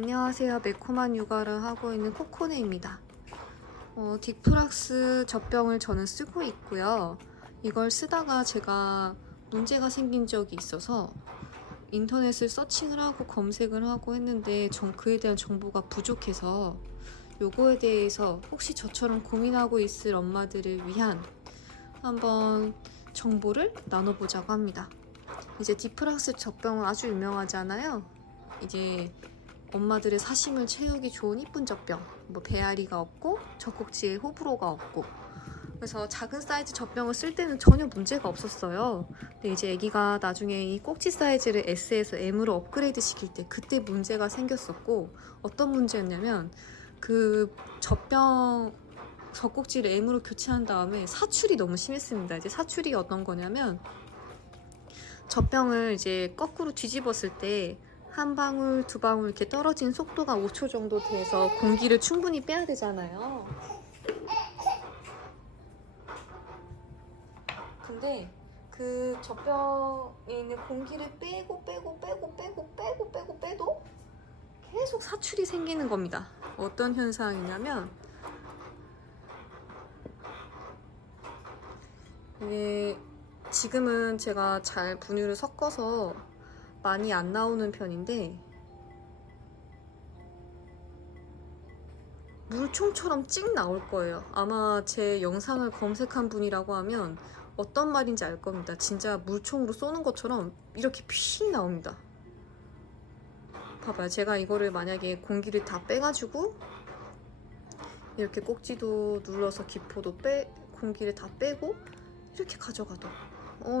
안녕하세요. 매콤한 육아를 하고 있는 코코네입니다. 딕프락스 젖병을 저는 쓰고 있고요. 이걸 쓰다가 제가 문제가 생긴 적이 있어서 인터넷을 서칭을 하고 검색을 하고 했는데 전 그에 대한 정보가 부족해서 요거에 대해서 혹시 저처럼 고민하고 있을 엄마들을 위한 한번 정보를 나눠보자고 합니다. 이제 딕프락스 젖병은 아주 유명하잖아요. 이제 엄마들의 사심을 채우기 좋은 이쁜 젖병, 뭐 배앓이가 없고 젖꼭지에 호불호가 없고, 그래서 작은 사이즈 젖병을 쓸 때는 전혀 문제가 없었어요. 근데 이제 아기가 나중에 이 꼭지 사이즈를 S에서 M으로 업그레이드 시킬 때 그때 문제가 생겼었고, 어떤 문제였냐면 그 젖병 젖꼭지를 M으로 교체한 다음에 사출이 너무 심했습니다. 이제 사출이 어떤 거냐면 젖병을 이제 거꾸로 뒤집었을 때 한 방울, 두 방울 이렇게 떨어진 속도가 5초 정도 돼서 공기를 충분히 빼야 되잖아요. 근데 그 젖병에 있는 공기를 빼고 빼도 계속 사출이 생기는 겁니다. 어떤 현상이냐면 이게 지금은 제가 잘 분유를 섞어서 많이 안 나오는 편인데 물총처럼 찍 나올 거예요. 아마 제 영상을 검색한 분이라고 하면 어떤 말인지 알 겁니다. 진짜 물총으로 쏘는 것처럼 이렇게 피 나옵니다. 봐봐요. 제가 이거를 만약에 공기를 다 빼가지고 이렇게 꼭지도 눌러서 기포도 공기를 다 빼고 이렇게 가져가도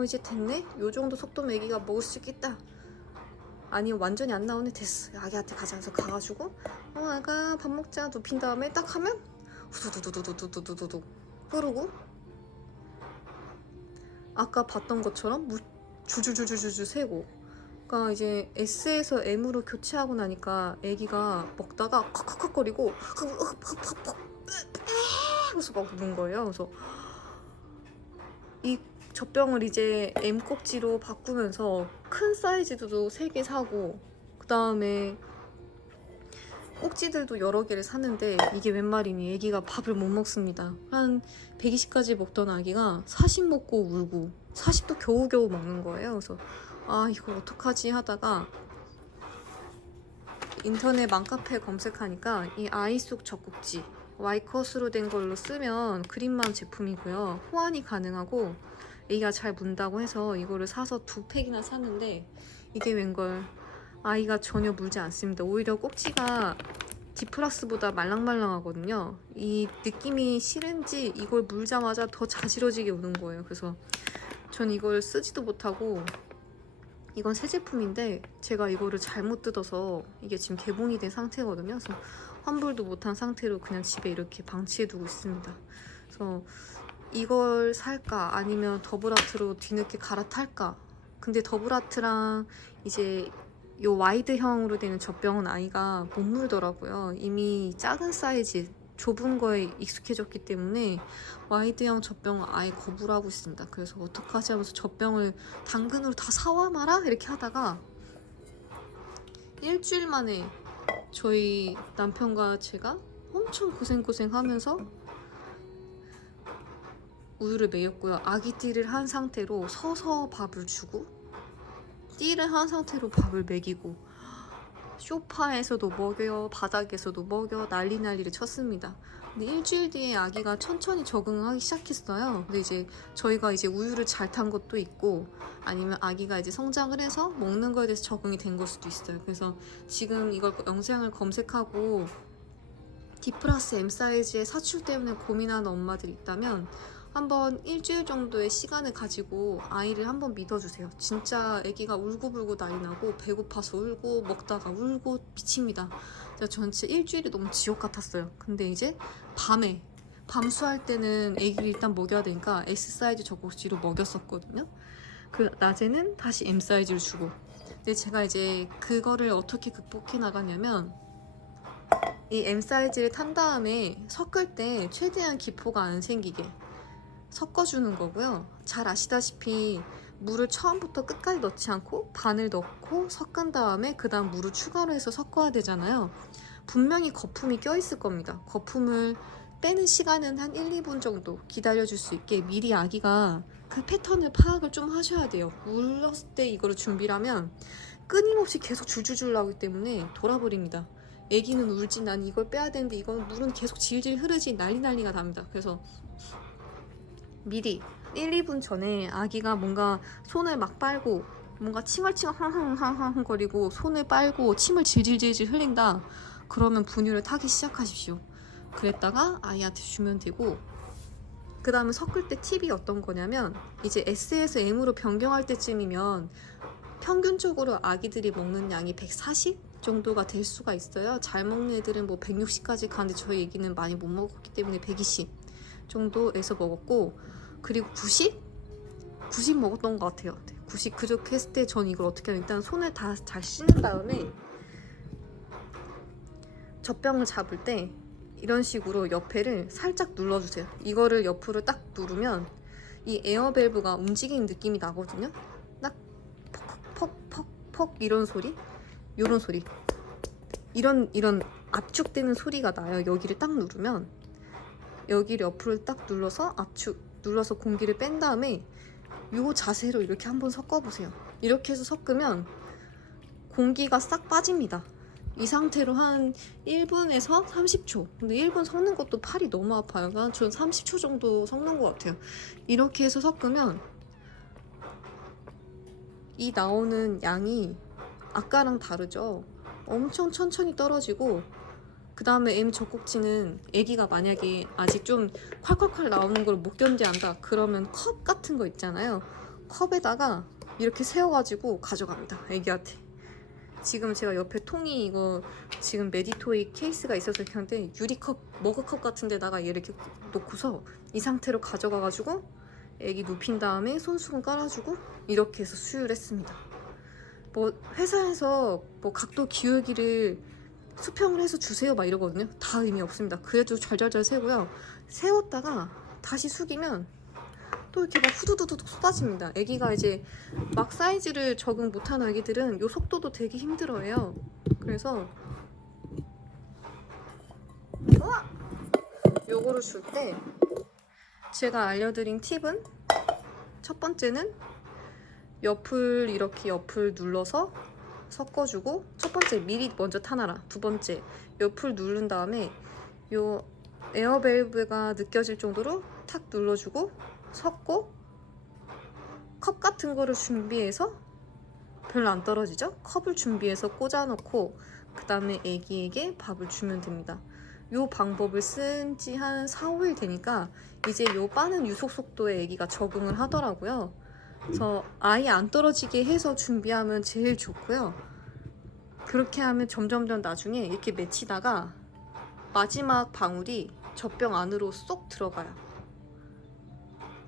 이제 됐네? 요 정도 속도면 애기가 먹을 수 있겠다. 아니 완전히 안 나오네. 됐어. 아기한테 가자 해서 가가지고 아가 밥 먹자 눕힌 다음에 딱 하면 후두두두두두두두두 흐르고 아까 봤던 것처럼 주주주주주주 새고. 그러니까 이제 S에서 M으로 교체하고 나니까 애기가 먹다가 컥컥거리고 하면서 막 우는 거예요. 그래서 이 젖병을 이제 M 꼭지로 바꾸면서 큰 사이즈도 3개 사고, 그 다음에 꼭지들도 여러 개를 샀는데 이게 웬 말이니 애기가 밥을 못 먹습니다. 한 120까지 먹던 아기가 40 먹고 울고 40도 겨우겨우 먹는 거예요. 그래서 아 이걸 어떡하지 하다가 인터넷 맘카페 검색하니까 이 아이속 젖꼭지 Y컷으로 된 걸로 쓰면 그린맘 제품이고요. 호환이 가능하고 애기가 잘 문다고 해서 이거를 사서 2팩이나 샀는데 이게 웬걸 아이가 전혀 물지 않습니다. 오히려 꼭지가 딕프락스보다 말랑말랑하거든요. 이 느낌이 싫은지 이걸 물자마자 더 자지러지게 우는 거예요. 그래서 전 이걸 쓰지도 못하고, 이건 새 제품인데 제가 이거를 잘못 뜯어서 이게 지금 개봉이 된 상태거든요. 그래서 환불도 못한 상태로 그냥 집에 이렇게 방치해두고 있습니다. 그래서 이걸 살까 아니면 더블아트로 뒤늦게 갈아탈까. 근데 더블아트랑 이제 요 와이드형으로 되는 젖병은 아이가 못 물더라고요. 이미 작은 사이즈 좁은 거에 익숙해졌기 때문에 와이드형 젖병은 아예 거부를 하고 있습니다. 그래서 어떡하지 하면서 젖병을 당근으로 다 사와 마라 이렇게 하다가 일주일 만에 저희 남편과 제가 엄청 고생하면서 우유를 먹였고요. 아기 띠를 한 상태로 서서 밥을 주고 띠를 한 상태로 밥을 먹이고 소파에서도 먹여 바닥에서도 먹여 난리를 쳤습니다. 근데 일주일 뒤에 아기가 천천히 적응하기 시작했어요. 근데 이제 저희가 이제 우유를 잘 탄 것도 있고 아니면 아기가 이제 성장을 해서 먹는 거에 대해서 적응이 된 걸 수도 있어요. 그래서 지금 이걸 영상을 검색하고 딕프락스 M 사이즈의 사출 때문에 고민하는 엄마들이 있다면 한번 일주일 정도의 시간을 가지고 아이를 한번 믿어주세요. 진짜 아기가 울고불고 난리 나고 배고파서 울고 먹다가 울고 미칩니다. 저는 진짜 일주일이 너무 지옥 같았어요. 근데 이제 밤에 밤수할 때는 아기를 일단 먹여야 되니까 S 사이즈 젖꼭지로 먹였었거든요. 그 낮에는 다시 M 사이즈를 주고. 근데 제가 이제 그거를 어떻게 극복해 나가냐면 이 M 사이즈를 탄 다음에 섞을 때 최대한 기포가 안 생기게 섞어주는 거고요. 잘 아시다시피 물을 처음부터 끝까지 넣지 않고 반을 넣고 섞은 다음에 그 다음 물을 추가로 해서 섞어야 되잖아요. 분명히 거품이 껴있을 겁니다. 거품을 빼는 시간은 한 1, 2분 정도 기다려줄 수 있게 미리 아기가 그 패턴을 파악을 좀 하셔야 돼요. 울었을 때 이거를 준비를 하면 끊임없이 계속 줄줄줄 나오기 때문에 돌아버립니다. 아기는 울지, 난 이걸 빼야 되는데 이건 물은 계속 질질 흐르지, 난리가 납니다. 그래서 미리 1, 2분 전에 아기가 뭔가 손을 막 빨고 뭔가 칭얼칭얼 흥흥흥흥 거리고 손을 빨고 침을 질질질질 흘린다, 그러면 분유를 타기 시작하십시오. 그랬다가 아이한테 주면 되고, 그 다음에 섞을 때 팁이 어떤 거냐면, 이제 S에서 M으로 변경할 때쯤이면 평균적으로 아기들이 먹는 양이 140 정도가 될 수가 있어요. 잘 먹는 애들은 뭐 160까지 가는데 저희 애기는 많이 못 먹었기 때문에 120 정도에서 먹었고, 그리고 90 먹었던 것 같아요. 90 그렇게 했을 때 전 이걸 어떻게 하면, 일단 손을 다 잘 씻는 다음에 젖병을 잡을 때 이런 식으로 옆에를 살짝 눌러주세요. 이거를 옆으로 딱 누르면 이 에어밸브가 움직이는 느낌이 나거든요. 딱 퍽퍽퍽퍽 이런 소리, 이런 소리, 이런 압축되는 소리가 나요. 여기를 딱 누르면, 여기를 옆으로 딱 눌러서 눌러서 공기를 뺀 다음에 이 자세로 이렇게 한번 섞어보세요. 이렇게 해서 섞으면 공기가 싹 빠집니다. 이 상태로 한 1분에서 30초. 근데 1분 섞는 것도 팔이 너무 아파요. 전 30초 정도 섞는 것 같아요. 이렇게 해서 섞으면 이 나오는 양이 아까랑 다르죠. 엄청 천천히 떨어지고, 그 다음에 M 젖꼭지는 아기가 만약에 아직 좀 콸콸콸 나오는 걸 못 견디한다 그러면 컵 같은 거 있잖아요. 컵에다가 이렇게 세워가지고 가져갑니다, 아기한테. 지금 제가 옆에 통이 이거 지금 메디토이 케이스가 있어서 이렇게 하는데, 유리컵, 머그컵 같은 데다가 얘를 이렇게 놓고서 이 상태로 가져가가지고 애기 눕힌 다음에 손수건 깔아주고 이렇게 해서 수유를 했습니다. 뭐 회사에서 뭐 각도 기울기를 수평을 해서 주세요 막 이러거든요. 다 의미 없습니다. 그래도 잘잘잘 세고요. 세웠다가 다시 숙이면 또 이렇게 막 후두두둑 쏟아집니다. 아기가 이제 막 사이즈를 적응 못한 아기들은 요 속도도 되게 힘들어해요. 그래서 요거를 줄 때 제가 알려드린 팁은, 첫 번째는 옆을 이렇게 옆을 눌러서 섞어주고, 첫 번째 미리 먼저 타놔라. 두 번째 옆을 누른 다음에 요 에어밸브가 느껴질 정도로 탁 눌러주고 섞고, 컵 같은 거를 준비해서, 별로 안 떨어지죠? 컵을 준비해서 꽂아놓고 그 다음에 아기에게 밥을 주면 됩니다. 요 방법을 쓴 지 한 4, 5일 되니까 이제 요 빠른 유속 속도에 아기가 적응을 하더라고요. 그래서 아예 안 떨어지게 해서 준비하면 제일 좋고요. 그렇게 하면 점점점 나중에 이렇게 맺히다가 마지막 방울이 젖병 안으로 쏙 들어가요.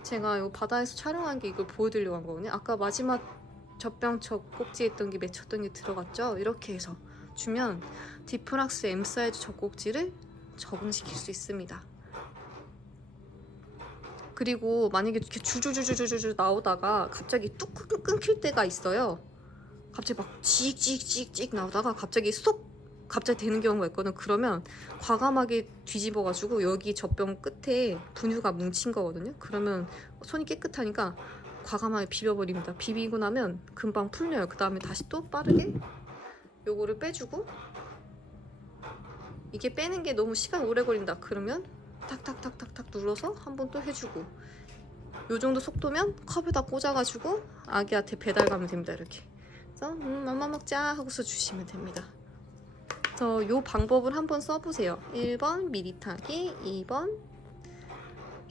제가 이 바다에서 촬영한 게 이걸 보여드리려고 한 거거든요. 아까 마지막 젖병 젖꼭지 했던 게 맺혔던 게 들어갔죠. 이렇게 해서 주면 디프락스 M 사이즈 젖꼭지를 적응시킬 수 있습니다. 그리고 만약에 이렇게 줄줄줄줄줄 나오다가 갑자기 뚝 끊길 때가 있어요. 갑자기 막 찍찍찍찍 나오다가 갑자기 갑자기 되는 경우가 있거든. 그러면 과감하게 뒤집어가지고 여기 젖병 끝에 분유가 뭉친 거거든요. 그러면 손이 깨끗하니까 과감하게 비벼버립니다. 비비고 나면 금방 풀려요. 그 다음에 다시 또 빠르게 요거를 빼주고, 이게 빼는 게 너무 시간 오래 걸린다 그러면 탁탁탁탁탁 눌러서 한 번 또 해주고, 요 정도 속도면 컵에다 꽂아가지고 아기한테 배달 가면 됩니다. 이렇게 그래서 엄마 먹자 하고서 주시면 됩니다. 그래서 요 방법을 한번 써보세요. 1번 미리 타기, 2번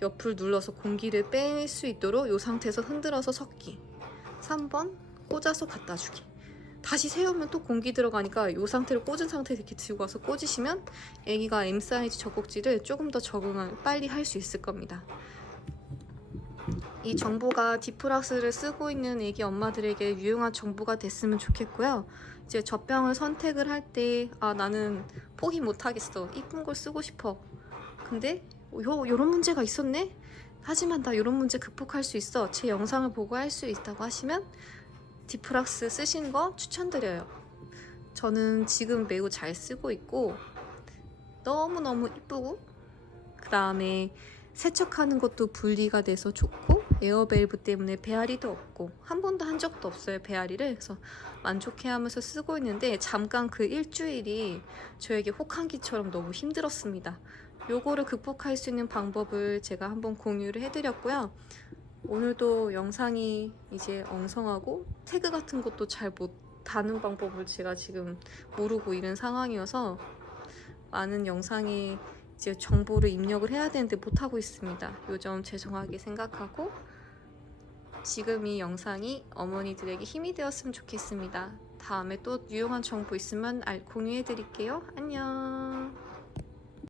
옆을 눌러서 공기를 뺄 수 있도록 요 상태에서 흔들어서 섞기, 3번 꽂아서 갖다 주기. 다시 세우면 또 공기 들어가니까 요 상태로 꽂은 상태에서 이렇게 들고 와서 꽂으시면 아기가 M 사이즈 젖꼭지를 조금 더 적응을 빨리 할 수 있을 겁니다. 이 정보가 디프락스를 쓰고 있는 아기 엄마들에게 유용한 정보가 됐으면 좋겠고요. 이제 젖병을 선택을 할 때, 아 나는 포기 못하겠어, 이쁜 걸 쓰고 싶어, 근데 요런 문제가 있었네 하지만 나 이런 문제 극복할 수 있어, 제 영상을 보고 할 수 있다고 하시면 디프락스 쓰시는 거 추천드려요. 저는 지금 매우 잘 쓰고 있고 너무너무 이쁘고, 그 다음에 세척하는 것도 분리가 돼서 좋고, 에어밸브 때문에 배앓이도 없고, 한 번도 한 적도 없어요, 배앓이를. 그래서 만족해하면서 쓰고 있는데, 잠깐 그 일주일이 저에게 혹한기처럼 너무 힘들었습니다. 요거를 극복할 수 있는 방법을 제가 한번 공유를 해드렸고요. 오늘도 영상이 이제 엉성하고 태그 같은 것도 잘 못 다는 방법을 제가 지금 모르고 있는 상황이어서 많은 영상에 이제 정보를 입력을 해야 되는데 못하고 있습니다. 요점 죄송하게 생각하고, 지금 이 영상이 어머니들에게 힘이 되었으면 좋겠습니다. 다음에 또 유용한 정보 있으면 공유해 드릴게요. 안녕.